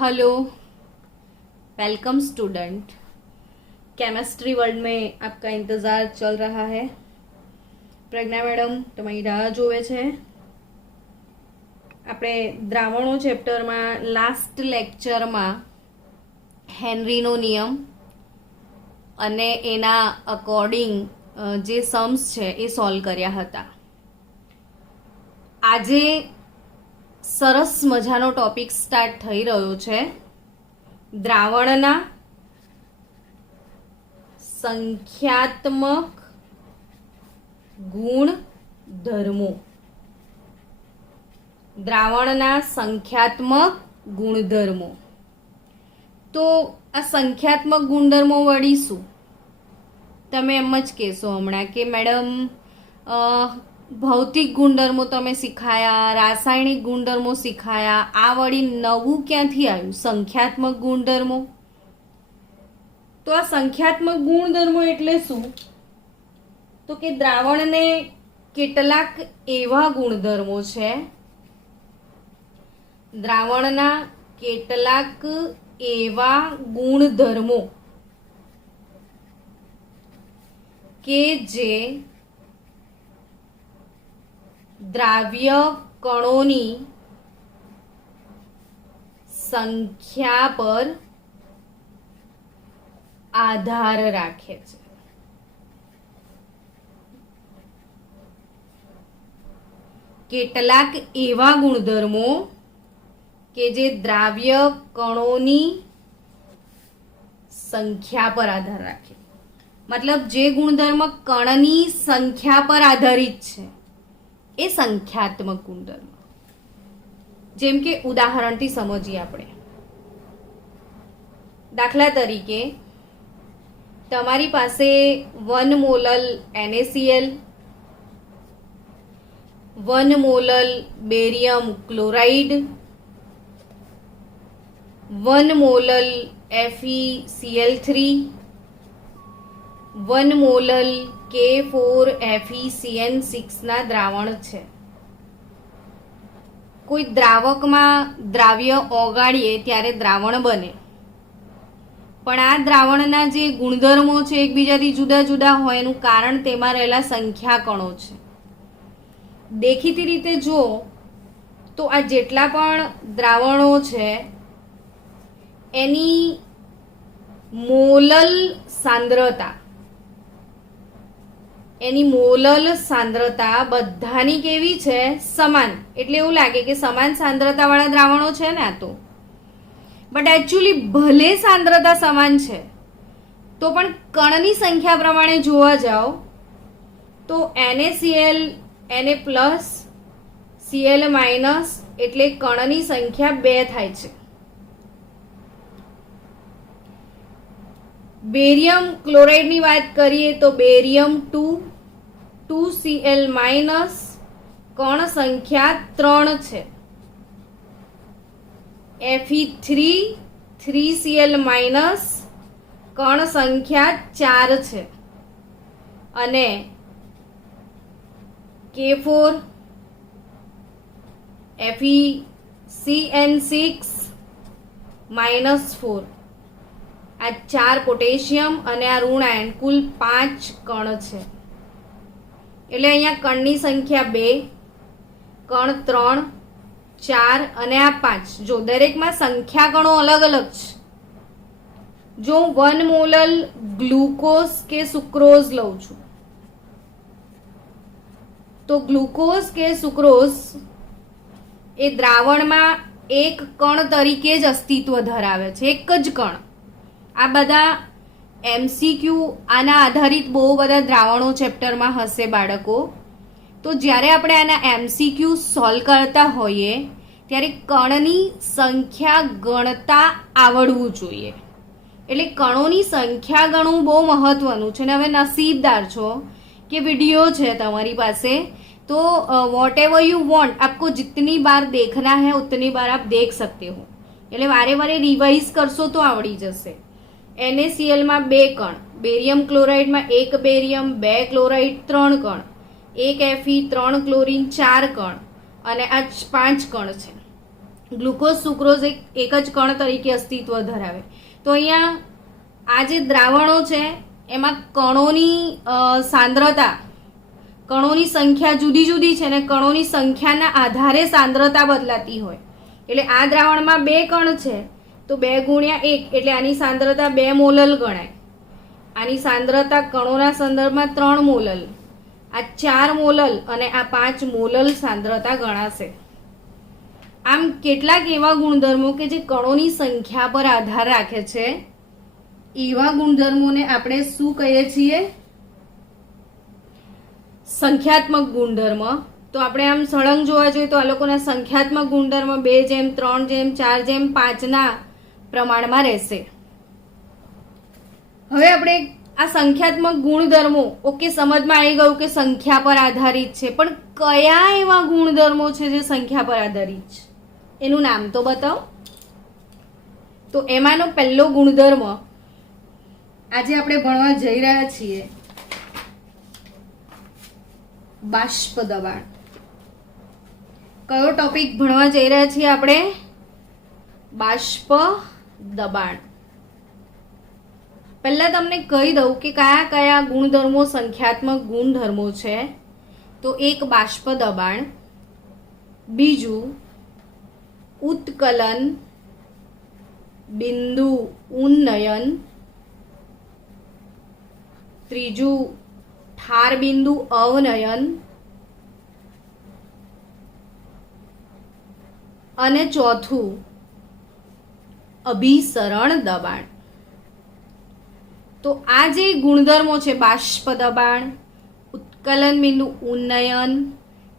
Hello, welcome student. Chemistry world में आपका इंतज़ार चल रहा है। प्रज्ञा मैडम તમારી રાહ જોવે છે। આપણે દ્રાવણો ચેપ્ટરમાં લાસ્ટ લેક્ચરમાં હેનરીનો નિયમ અને એના અકોર્ડિંગ જે सम्स છે એ સોલ્વ કર્યા હતા। આજે સરસ મજાનો ટોપિક સ્ટાર્ટ થઈ રહ્યો છે, દ્રાવણના સંખ્યાત્મક ગુણધર્મો। દ્રાવણના સંખ્યાત્મક ગુણધર્મો। તો આ સંખ્યાત્મક ગુણધર્મો વળી શું? તમે એમ જ કહેશો હમણાં કે મેડમ ભૌતિક ગુણધર્મો તમે શીખાયા, રાસાયણિક ગુણધર્મો શીખાયા, આ વળી નવું ક્યાંથી આવ્યું સંખ્યાત્મક ગુણધર્મો? તો આ સંખ્યાત્મક ગુણધર્મો એટલે શું? તો કે દ્રાવણને કેટલાક એવા ગુણધર્મો છે, દ્રાવણના કેટલાક એવા ગુણધર્મો કે જે દ્રાવ્ય કણોની સંખ્યા પર આધાર રાખે છે। કેટલાક એવા ગુણધર્મો કે જે દ્રાવ્ય કણોની સંખ્યા પર આધાર રાખે, મતલબ જે ગુણધર્મ કણની સંખ્યા પર આધારિત છે એ સંખ્યાત્મક ગુણધર્મ। જેમ કે ઉદાહરણથી સમજીએ આપણે। દાખલા તરીકે તમારી પાસે 1 મોલલ NaCl, 1 મોલલ barium chloride, 1 મોલલ FeCl3, 1 મોલલ K4FeCN6 ના દ્રાવણ છે। કોઈ દ્રાવકમાં દ્રાવ્ય ઓગાળીએ ત્યારે દ્રાવણ બને, પણ આ દ્રાવણના જે ગુણધર્મો છે એકબીજાથી જુદા જુદા હોય એનું કારણ તેમાં રહેલા સંખ્યા કણો છે। દેખીતી રીતે જો તો આ જેટલા પણ દ્રાવણો છે એની મોલલ સાંદ્રતા બધાની કેવી છે? સમાન। એટલે એવું લાગે કે સમાન સાંદ્રતા વાળા દ્રાવણો છે ને આ તો, બટ એકચ્યુઅલી ભલે સાંદ્રતા સમાન છે તો પણ કણની સંખ્યા પ્રમાણે જોવા જાઓ તો NaCl, Na+, Cl- એટલે કણની સંખ્યા 2 થાય છે। બેરિયમ ક્લોરાઇડની વાત કરીએ તો બેરિયમ 2Cl- કણ સંખ્યા 3 છે। Fe3 3Cl- કણ સંખ્યા 4 છે। અને K4 FeCN6 -4 આ 4 પોટેશિયમ અને આ ઋણ આયન કુલ 5 કણ છે। એટલે અહીંયા કણની સંખ્યા 2, કણ 3, 4 અને આ 5। જો દરેકમાં સંખ્યા કણો અલગ અલગ છે। જો 1 મોલલ ગ્લુકોઝ કે સુક્રોઝ લઉં છું તો ગ્લુકોઝ કે સુક્રોઝ એ દ્રાવણમાં એક કણ તરીકે જ અસ્તિત્વ ધરાવે છે, એક જ કણ। આ બધા MCQ આના આધારિત બહુ બધા દ્રાવણો ચેપ્ટરમાં હશે બાળકો। તો જ્યારે આપણે આના MCQ સોલ્વ કરતા હોઈએ ત્યારે કણની સંખ્યા ગણતા આવડવું જોઈએ। એટલે કણોની સંખ્યા ગણવું બહુ મહત્વનું છે। અને હવે નસીબદાર છો कि वीडियो है तुम्हारी पास, तो वॉट एवर यू वॉन्ट आपको जितनी बार देखना है उतनी बार आप देख सकते हो। એટલે વારે વારે રિવાઇઝ કરશો તો આવડી જશે। NaCl માં 2 કણ, બેરિયમ ક્લોરાઇડમાં 1 બેરિયમ, 2 ક્લોરાઇડ 3 કણ, 1 Fe 3 ક્લોરીન 4 કણ અને આ 5 કણ છે। ગ્લુકોઝ સુક્રોઝ એક જ કણ તરીકે અસ્તિત્વ ધરાવે. તો અહીંયા આ જે દ્રાવણો છે એમાં કણોની સાંદ્રતા, કણોની સંખ્યા જુદી જુદી છે ને કણોની સંખ્યાના આધારે સાંદ્રતા બદલાતી હોય. એટલે આ દ્રાવણમાં 2 કણ છે તો 2 ગુણ્યા 1 એટલે આની સાંદ્રતા 2 મોલલ ગણાય. આની સાંદ્રતા કણોના સંદર્ભમાં 3 મોલલ, આ 4 મોલલ અને આ 5 મોલલ સાંદ્રતા ગણાશે. આમ કેટલાક એવા ગુણધર્મો કે જે કણોની સંખ્યા પર આધાર રાખે છે, એવા ગુણધર્મોને આપણે શું કહીએ છીએ? સંખ્યાત્મક ગુણધર્મ. તો આપણે આમ સળંગ જોવા જોઈએ તો આ લોકોના સંખ્યાત્મક ગુણધર્મ 2:3:4:5 ના પ્રમાણમાં રહેશે. હવે આપણે આ સંખ્યાત્મક ગુણધર્મો ઓકે સમજમાં આવી ગયું કે સંખ્યા પર આધારિત છે, પણ કયા એવા ગુણધર્મો છે જે સંખ્યા પર આધારિત છે એનું નામ તો બતાવો. તો એમાંનો પહેલો ગુણધર્મ આજે આપણે ભણવા જઈ રહ્યા છીએ, બાષ્પ દબાણ. કયો ટોપિક ભણવા જઈ રહ્યા છીએ આપણે? બાષ્પ દબાણ. પહેલા તમને કહી દઉં કે કયા કયા ગુણધર્મો સંખ્યાત્મક ગુણધર્મો છે. તો એક બાષ્પ દબાણ, બીજું ઉત્કલન બિંદુ ઉન્નયન, ત્રીજું ઠાર બિંદુ અવનયન અને ચોથું અભિસરણ દબાણ. તો આ જે ગુણધર્મો છે બાષ્પ દબાણ, ઉત્કલન બિંદુ ઉન્નયન,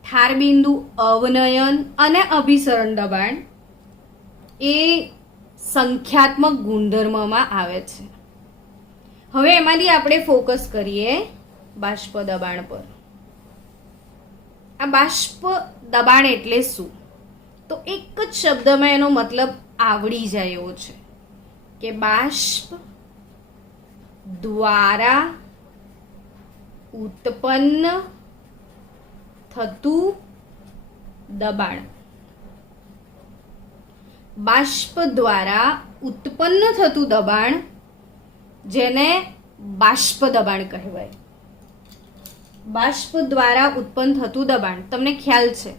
ઠાર બિંદુ અવનયન અને અભિસરણ દબાણ એ સંખ્યાત્મક ગુણધર્મમાં આવે છે. હવે એમાંથી આપણે ફોકસ કરીએ બાષ્પ દબાણ પર. આ બાષ્પ દબાણ એટલે શું? તો એક જ શબ્દમાં એનો મતલબ આવડી જાય એવો છે કે બાષ્પ દ્વારા ઉત્પન્ન થતું દબાણ. બાષ્પ દ્વારા ઉત્પન્ન થતું દબાણ જેને બાષ્પ દબાણ કહેવાય. બાષ્પ દ્વારા ઉત્પન્ન થતું દબાણ. તમને ખ્યાલ છે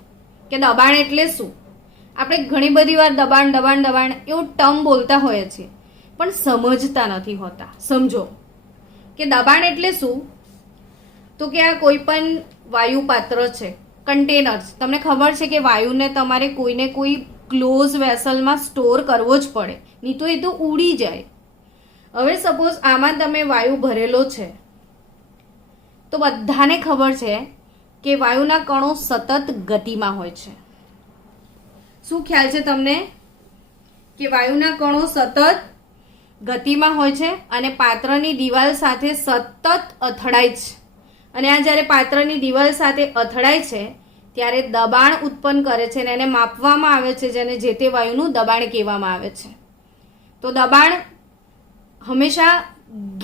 કે દબાણ એટલે શું? આપણે ઘણી બધી વાર દબાણ દબાણ દબાણ એવું ટર્મ બોલતા હોઈએ છીએ પણ સમજતા નથી હોતા. સમજો કે દબાણ એટલે શું? તો કે આ કોઈ પણ વાયુ પાત્ર છે, કન્ટેનર્સ. તમને ખબર છે કે વાયુને તમારે કોઈને કોઈ ક્લોઝ વેસલમાં સ્ટોર કરવો જ પડે, નહીં તો એ તો ઉડી જાય. હવે સપોઝ આમાં તમે વાયુ ભરેલો છે તો બધાને ખબર છે કે વાયુના કણો સતત ગતિમાં હોય છે. શું ખ્યાલ છે તમને કે વાયુના કણો સતત ગતિમાં હોય છે અને પાત્રની દિવાલ સાથે સતત અથડાય છે. અને આ જ્યારે પાત્રની દિવાલ સાથે અથડાય છે ત્યારે દબાણ ઉત્પન્ન કરે છે અને એને માપવામાં આવે છે, જેને જે તે વાયુનું દબાણ કહેવામાં આવે છે. તો દબાણ હંમેશા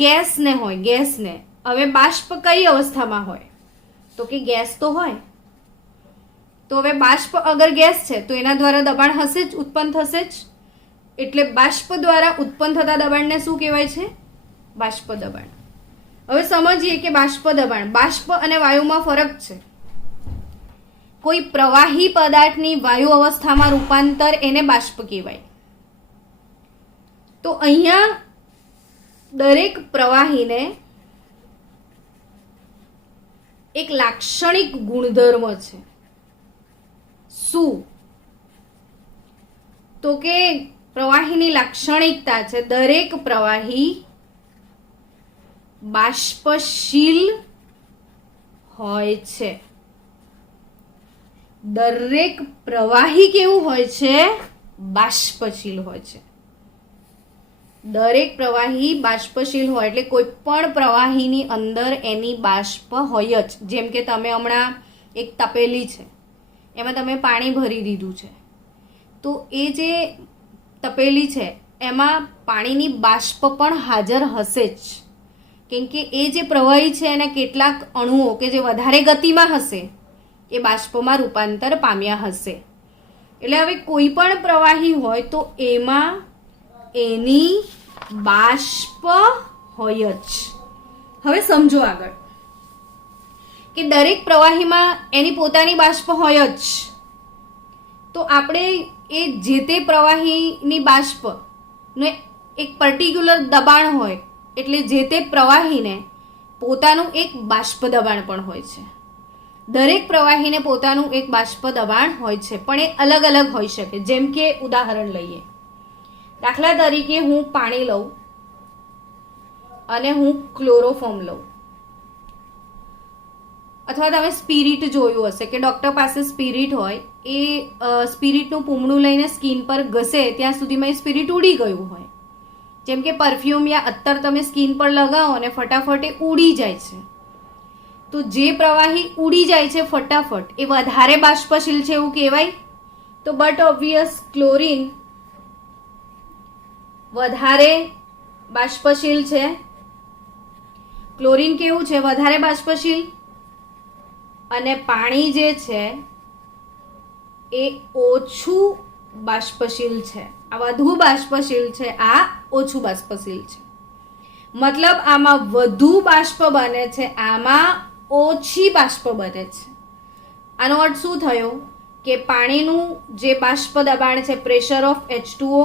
ગેસને હોય, ગેસને. હવે બાષ્પ કઈ અવસ્થામાં હોય? તો કે ગેસ તો હોય. તો હવે બાષ્પ અગર ગેસ છે તો એના દ્વારા દબાણ હશે જ, ઉત્પન્ન થશે જ. એટલે બાષ્પ દ્વારા ઉત્પન્ન થતા દબાણને શું કહેવાય છે? બાષ્પ દબાણ. હવે સમજીએ કે બાષ્પ દબાણ, બાષ્પ અને વાયુમાં ફરક છે. કોઈ પ્રવાહી પદાર્થની વાયુ અવસ્થામાં રૂપાંતર એને બાષ્પ કહેવાય. તો અહીંયા દરેક પ્રવાહીને એક લાક્ષણિક ગુણધર્મ છે. શું? તો કે પ્રવાહીની લાક્ષણિકતા છે દરેક પ્રવાહી બાષ્પશીલ હોય છે. દરેક પ્રવાહી કેવું હોય છે? બાષ્પશીલ હોય છે. દરેક પ્રવાહી બાષ્પશીલ હોય એટલે કોઈ પણ પ્રવાહીની અંદર એની બાષ્પ હોય જ. જેમ કે તમે હમણાં એક તપેલી છે, એમાં તમે પાણી ભરી દીધું છે, તો એ જે તપેલી છે એમાં પાણીની બાષ્પ પણ હાજર હશે જ. કેમ કે એ જે પ્રવાહી છે એના કેટલાક અણુઓ કે જે વધારે ગતિમાં હશે એ બાષ્પમાં રૂપાંતર પામ્યા હશે. એટલે હવે કોઈ પણ પ્રવાહી હોય તો એમાં એની બાષ્પ હોય જ. હવે સમજો આગળ કે દરેક પ્રવાહીમાં એની પોતાની બાષ્પ હોય જ, તો આપણે એ જે તે પ્રવાહીની બાષ્પને એક પર્ટિક્યુલર દબાણ હોય, એટલે જે તે પ્રવાહીને પોતાનું એક બાષ્પ દબાણ પણ હોય છે. દરેક પ્રવાહીને પોતાનું એક બાષ્પ દબાણ હોય છે, પણ એ અલગ અલગ હોઈ શકે. જેમ કે ઉદાહરણ લઈએ, દાખલા તરીકે હું પાણી લઉં અને હું ક્લોરોફોર્મ લઉં, અથવા તમે સ્પિરિટ જોયું હશે કે ડૉક્ટર પાસે સ્પિરિટ હોય, એ સ્પિરિટનું પૂમણું લઈને સ્કિન પર ઘસે ત્યાં સુધીમાં એ સ્પિરિટ ઉડી ગયું હોય. જેમ કે પરફ્યુમ યા અત્તર તમે સ્કિન પર લગાવો અને ફટાફટ એ ઉડી જાય છે. તો જે પ્રવાહી ઉડી જાય છે ફટાફટ, એ વધારે બાષ્પશીલ છે એવું કહેવાય? તો બટ ઓબ્વિયસ ક્લોરીન વધારે બાષ્પશીલ છે. ક્લોરીન કેવું છે? વધારે બાષ્પશીલ. અને પાણી જે છે એ ઓછું બાષ્પશીલ છે. આ વધુ બાષ્પશીલ છે, આ ઓછું બાષ્પશીલ છે. મતલબ આમાં વધુ બાષ્પ બને છે, આમાં ઓછી બાષ્પ બને છે. આનો અર્થ શું થયો કે પાણીનું જે બાષ્પ દબાણ છે, પ્રેશર ઓફ H2O,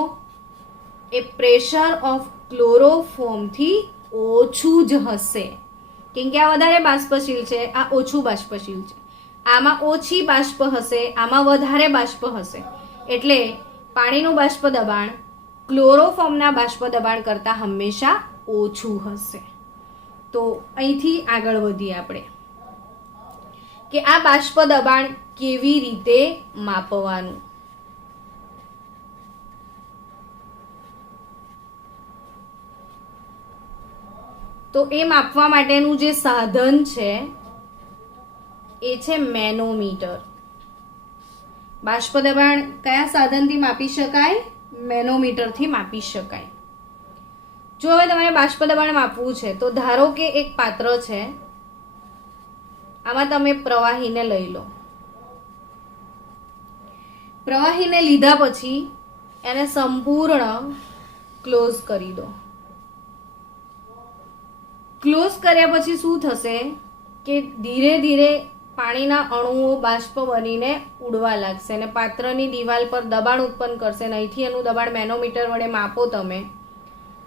એ પ્રેશર ઓફ ક્લોરોફોર્મથી ઓછું જ હશે. કેમ કે આ વધારે બાષ્પશીલ છે, આ ઓછું બાષ્પશીલ છે. આમાં ઓછી બાષ્પ હશે, આમાં વધારે બાષ્પ હશે. એટલે પાણીનું બાષ્પ દબાણ ક્લોરોફોર્મના બાષ્પ દબાણ કરતાં હંમેશા ઓછું હશે. તો અહીંથી આગળ વધીએ આપણે કે આ બાષ્પ દબાણ કેવી રીતે માપવાનું. તો એ માપવા માટેનું જે સાધન છે એ છે મેનોમીટર. બાષ્પ દબાણ કયા સાધનથી માપી શકાય? મેનોમીટરથી માપી શકાય. જો હવે તમારે બાષ્પ દબાણ માપવું છે તો ધારો કે એક પાત્ર છે, આમાં તમે પ્રવાહીને લઈ લો. પ્રવાહીને લીધા પછી એને સંપૂર્ણ ક્લોઝ કરી દો. ક્લોઝ કર્યા પછી શું થશે કે ધીરે ધીરે પાણીના અણુઓ બાષ્પ બનીને ઉડવા લાગશે અને પાત્રની દિવાલ પર દબાણ ઉત્પન્ન કરશે. અને અહીંથી એનું દબાણ મેનોમીટર વડે માપો તમે,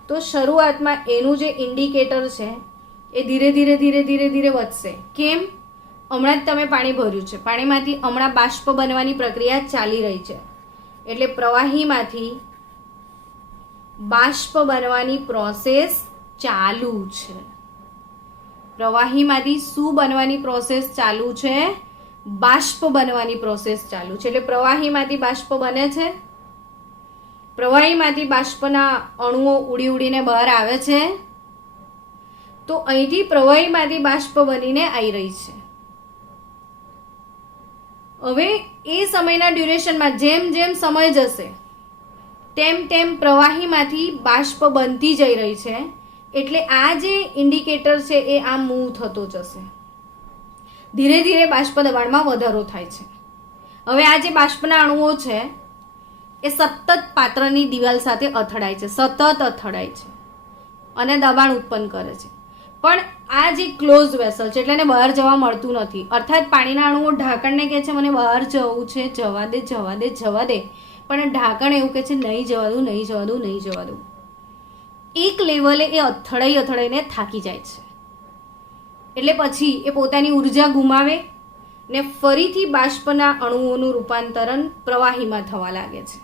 તો શરૂઆતમાં એનું જે ઇન્ડિકેટર છે એ ધીરે ધીરે ધીરે ધીરે ધીરે વધશે. કેમ? હમણાં જ તમે પાણી ભર્યું છે, પાણીમાંથી હમણાં બાષ્પ બનવાની પ્રક્રિયા ચાલી રહી છે, એટલે પ્રવાહીમાંથી બાષ્પ બનવાની પ્રોસેસ ચાલુ છે. પ્રવાહીમાંથી શું બનવાની પ્રોસેસ ચાલુ છે? બાષ્પ બનવાની પ્રોસેસ ચાલુ છે. એટલે પ્રવાહીમાંથી બાષ્પ બને છે, પ્રવાહીમાંથી બાષ્પના અણુઓ ઉડી ઉડીને બહાર આવે છે. તો અહીંથી પ્રવાહીમાંથી બાષ્પ બનીને આવી રહી છે. હવે એ સમયના ડ્યુરેશનમાં જેમ જેમ સમય જશે તેમ તેમ પ્રવાહીમાંથી બાષ્પ બનતી જઈ રહી છે. એટલે આ જે ઇન્ડિકેટર છે એ આમ મૂવ થતો જશે. ધીરે ધીરે બાષ્પ દબાણમાં વધારો થાય છે. હવે આ જે બાષ્પના અણુઓ છે એ સતત પાત્રની દિવાલ સાથે અથડાય છે, સતત અથડાય છે અને દબાણ ઉત્પન્ન કરે છે. પણ આ જે ક્લોઝ વેસલ છે એટલે એને બહાર જવા મળતું નથી. અર્થાત પાણીના અણુઓ ઢાંકણને કહે છે મને બહાર જવું છે, જવા દે જવા દે જવા દે, પણ ઢાંકણ એવું કહે છે નહીં જવા દઉં, નહીં જવા દઉં, નહીં જવા દઉં. એક લેવલે એ અથડાઈને થાકી જાય છે. એટલે પછી એ પોતાની ઉર્જા ગુમાવે ને ફરીથી બાષ્પના અણુઓનું રૂપાંતરણ પ્રવાહીમાં થવા લાગે છે.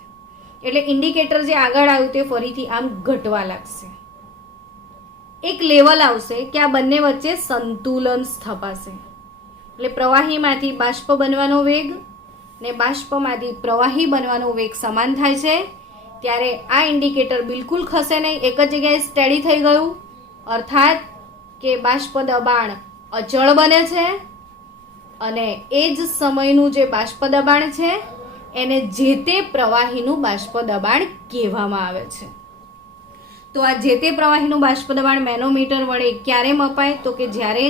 એટલે ઇન્ડિકેટર જે આગળ આવ્યું તે ફરીથી આમ ઘટવા લાગશે. એક લેવલ આવશે કે આ બંને વચ્ચે સંતુલન સ્થપાશે. એટલે પ્રવાહીમાંથી બાષ્પ બનવાનો વેગ ને બાષ્પમાંથી પ્રવાહી બનવાનો વેગ સમાન થાય છે. ત્યારે આ ઇન્ડિકેટર બિલકુલ ખસે નહીં, એક જ જગ્યાએ સ્ટેડી થઈ ગયું. અર્થાત કે બાષ્પ દબાણ અચળ બને છે અને એ જ સમયનું જે બાષ્પ દબાણ છે એને જે તે પ્રવાહીનું બાષ્પ દબાણ કહેવામાં આવે છે. તો આ જે તે પ્રવાહીનું બાષ્પ દબાણ મેનોમીટર વડે ક્યારે મપાય? તો કે જ્યારે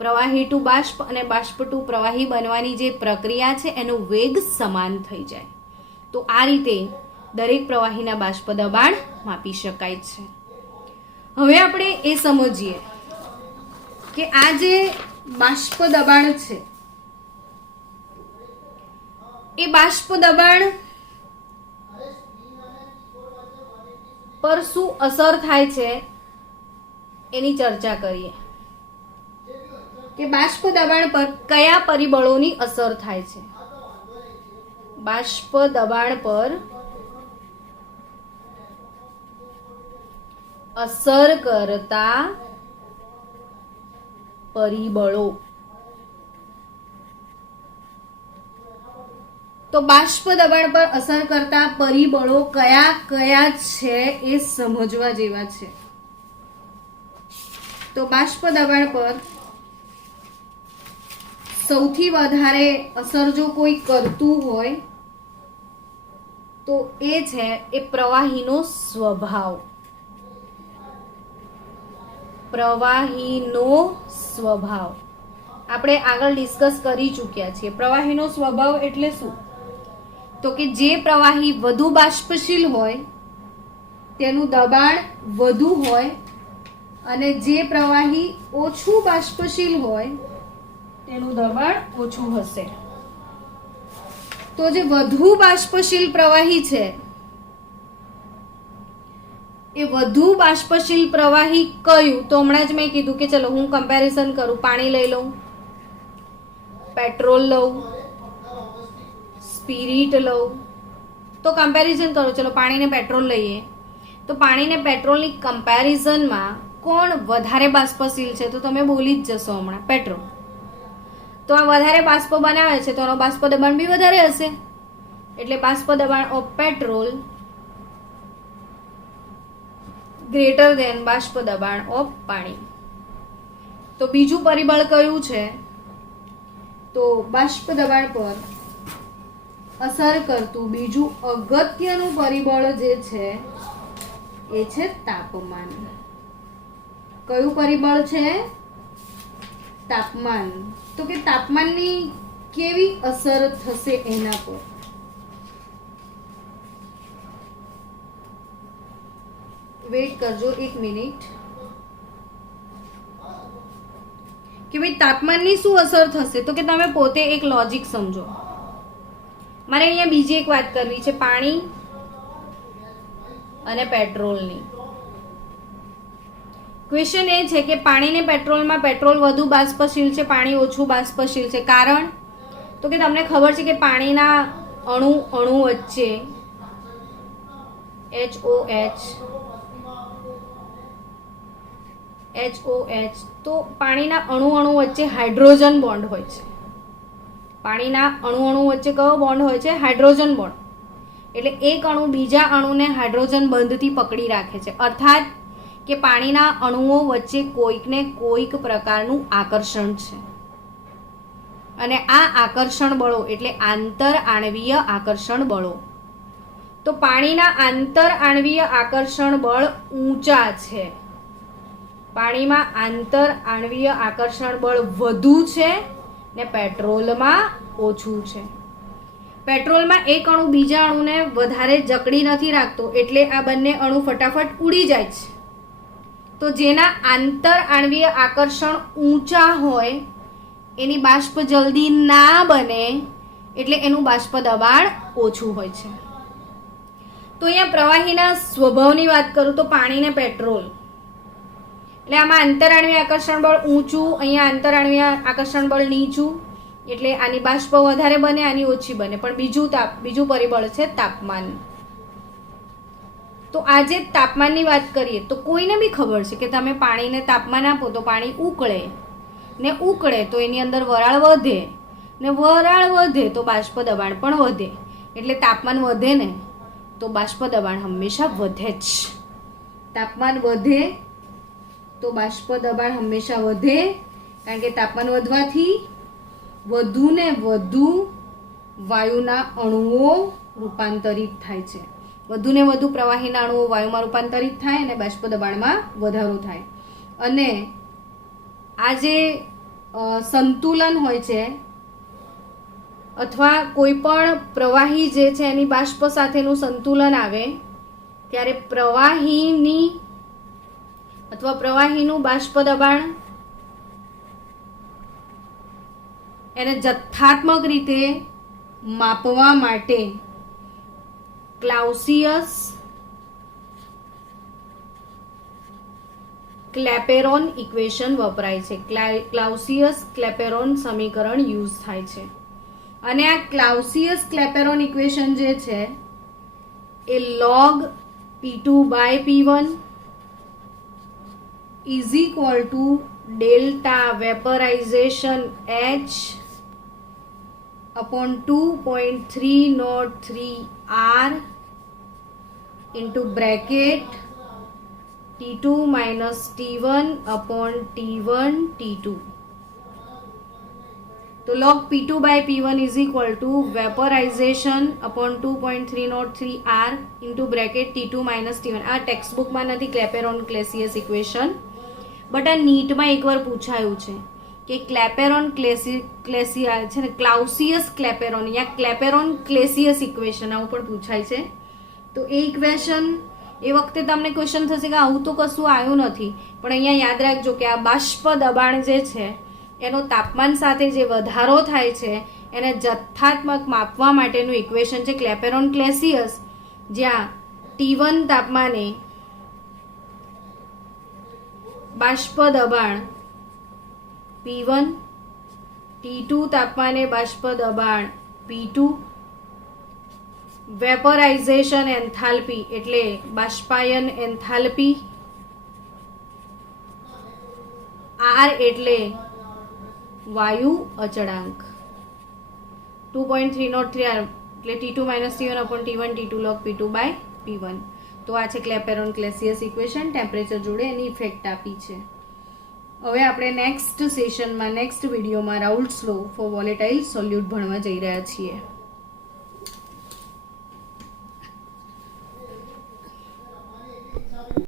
પ્રવાહી ટુ બાષ્પ અને બાષ્પ ટુ પ્રવાહી બનવાની જે પ્રક્રિયા છે એનો વેગ સમાન થઈ જાય. તો આ રીતે દરેક પ્રવાહીના બાષ્પ દબાણ માપી શકાય છે. હવે આપણે એ સમજીએ કે આ જે બાષ્પ દબાણ છે એ બાષ્પ દબાણ પર શું અસર થાય છે એની ચર્ચા કરીએ કે બાષ્પ દબાણ પર કયા પરિબળોની અસર થાય છે. બાષ્પ દબાણ પર અસર કરતા પરિબળો. તો બાષ્પ દબાણ પર અસર કરતા પરિબળો કયા કયા છે એ સમજવા જેવા છે. તો બાષ્પ દબાણ પર સૌથી વધારે અસર જો કોઈ કરતું હોય તો એ છે એ પ્રવાહીનો સ્વભાવ. પ્રવાહીનો સ્વભાવ આપણે આગળ ડિસ્કસ કરી ચૂક્યા છીએ. પ્રવાહીનો સ્વભાવ એટલે શું? તો કે જે પ્રવાહી વધુ બાષ્પશીલ હોય તેનું દબાણ વધુ હોય અને જે પ્રવાહી ઓછું બાષ્પશીલ હોય તેનું દબાણ ઓછું હશે. તો જે વધુ બાષ્પશીલ પ્રવાહી છે એ વધુ બાષ્પશીલ પ્રવાહી કયું? તો હમણાં જ મેં કીધું કે ચલો હું કમ્પેરિઝન કરું. પાણી લઈ લઉં, પેટ્રોલ લઉં, સ્પિરિટ લઉં. તો કમ્પેરિઝન કરો. ચલો પાણી ને પેટ્રોલ લઈએ તો પાણી ને પેટ્રોલની કમ્પેરિઝનમાં કોણ વધારે બાષ્પશીલ છે? તો તમે બોલી જ જશો હમણાં, પેટ્રોલ. તો આ વધારે બાષ્પ બનાવે છે તો એનો બાષ્પ દબાણ બી વધારે હશે. એટલે બાષ્પ દબાણ ઓફ પેટ્રોલ ગ્રેટર દેન બાષ્પ દબાણ ઓફ પાણી. તો બીજું પરિબળ કયું છે? તો બાષ્પ દબાણ પર અસર કરતું બીજું અગત્યનું પરિબળ જે છે એ છે તાપમાન. કયું પરિબળ છે? તાપમાન. તો કે તાપમાનની કેવી અસર થશે એના પર? વેઇટ કરજો 1 મિનિટ કે ભાઈ તાપમાનની શું અસર થશે. તો કે તમે પોતે એક લોજિક સમજો. મારે અહીંયા બીજી એક વાત કરવી છે, પાણી અને પેટ્રોલની. ક્વેશ્ચન એ છે કે પાણી ને પેટ્રોલમાં પેટ્રોલ વધુ બાષ્પશીલ છે, પાણી ઓછું બાષ્પશીલ છે. કારણ? તો કે તમને ખબર છે કે પાણીના અણુ વચ્ચે HOH તો પાણીના અણુ વચ્ચે હાઇડ્રોજન બોન્ડ હોય છે. પાણીના અણુ વચ્ચે કયો બોન્ડ હોય છે? Hydrogen bond. એટલે એક અણુ બીજા અણુને હાઇડ્રોજન બંધથી પકડી રાખે છે. અર્થાત કે પાણીના અણુઓ વચ્ચે કોઈકને કોઈક પ્રકારનું આકર્ષણ છે અને આ આકર્ષણ બળો એટલે આંતર આણ્વીય આકર્ષણ બળો. તો પાણીના આંતર આણ્વીય આકર્ષણ બળ ઊંચા છે. પાણીમાં આંતર આણ્વીય આકર્ષણ બળ વધુ છે ને પેટ્રોલમાં ઓછું છે. પેટ્રોલમાં એક અણુ બીજા અણુને વધારે જકડી નથી રાખતો એટલે આ બંને અણુ ફટાફટ ઉડી જાય છે. તો જેના આંતર આણ્વીય આકર્ષણ ઊંચા હોય એની બાષ્પ જલ્દી ના બને એટલે એનું બાષ્પ દબાણ ઓછું હોય છે. તો અહીંયા પ્રવાહીના સ્વભાવની વાત કરું તો પાણી ને પેટ્રોલ એટલે આમાં આંતરાણ્વીય આકર્ષણ બળ ઊંચું, અહીંયા આંતરાણ્વીય આકર્ષણ બળ નીચું. એટલે આની બાષ્પ વધારે બને, આની ઓછી બને. પણ બીજું પરિબળ છે તાપમાન. તો આજે તાપમાનની વાત કરીએ તો કોઈને બી ખબર છે કે તમે પાણીને તાપમાન આપો તો પાણી ઉકળે તો એની અંદર વરાળ વધે ને વરાળ વધે તો બાષ્પ દબાણ પણ વધે. એટલે તાપમાન વધે ને તો બાષ્પ દબાણ હંમેશા વધે જ. તાપમાન વધે તો બાષ્પ દબાણ હંમેશા વધે, કારણ કે તાપમાન વધવાથી વધુ ને વધુ વાયુના અણુઓ રૂપાંતરિત થાય છે. વધુ ને વધુ પ્રવાહીના અણુઓ વાયુમાં રૂપાંતરિત થાય અને બાષ્પ દબાણમાં વધારો થાય. અને આ જે સંતુલન હોય છે અથવા કોઈ પણ પ્રવાહી જે છે એની બાષ્પ સાથેનું સંતુલન આવે ત્યારે પ્રવાહીનું બાષ્પ દબાણ એને જથ્થાત્મક રીતે માપવા માટે ક્લાઉસિયસ ક્લેપેરોન ઇક્વેશન વપરાય છે. ક્લાઉસિયસ ક્લેપેરોન સમીકરણ યુઝ થાય છે. અને આ ક્લાઉસિયસ ક્લેપેરોન ઇક્વેશન જે છે એ log P2/P1 is equal to delta vaporization H upon 2.303 R into bracket T2 minus T1 upon T1 T2. तो log P2/P1 is equal to vaporization upon 2.303 R into bracket T2 minus T1. આ ટેક્સ્ટબુકમાં નથી ક્લેપેરોન ક્લેસિયસ equation, but આ નીટમાં એકવાર પૂછાયું છે કે ક્લેપેરોન ક્લેસિયા છે ને ક્લાઉસિયસ ક્લેપેરોન યા ક્લેપેરોન ક્લેસિયસ equation આવું પણ પૂછાય છે. તો એ ઇક્વેશન એ વખતે તમને ક્વેશ્ચન થશે કે આવું તો કશું આવ્યું નથી, પણ અહીંયા યાદ રાખજો કે આ બાષ્પ દબાણ જે છે એનો તાપમાન સાથે જે વધારો થાય છે એને જથ્થાત્મક માપવા માટેનું ઇક્વેશન છે ક્લેપેરોન ક્લેસિયસ, જ્યાં T1 તાપમાને બાષ્પ દબાણ P1, T2 તાપમાને બાષ્પ દબાણ P2, વેપોરાઇઝેશન એન્થાલ્પી એટલે બાષ્પાયન એન્થાલ્પી, R એટલે વાયુ અચળાંક, 2.303 R એટલે T2 minus T1 upon T1 T2 log P2/P1. તો આ છે ક્લેપેરોન ક્લેસિયસ ઇક્વેશન, ટેમ્પરેચર જોડે એની ઇફેક્ટ આપી છે. હવે આપણે નેક્સ્ટ વિડીયોમાં રાઉલ્ટ્સ લો ફોર વોલેટાઇલ સોલ્યુટ ભણવા જઈ રહ્યા છીએ.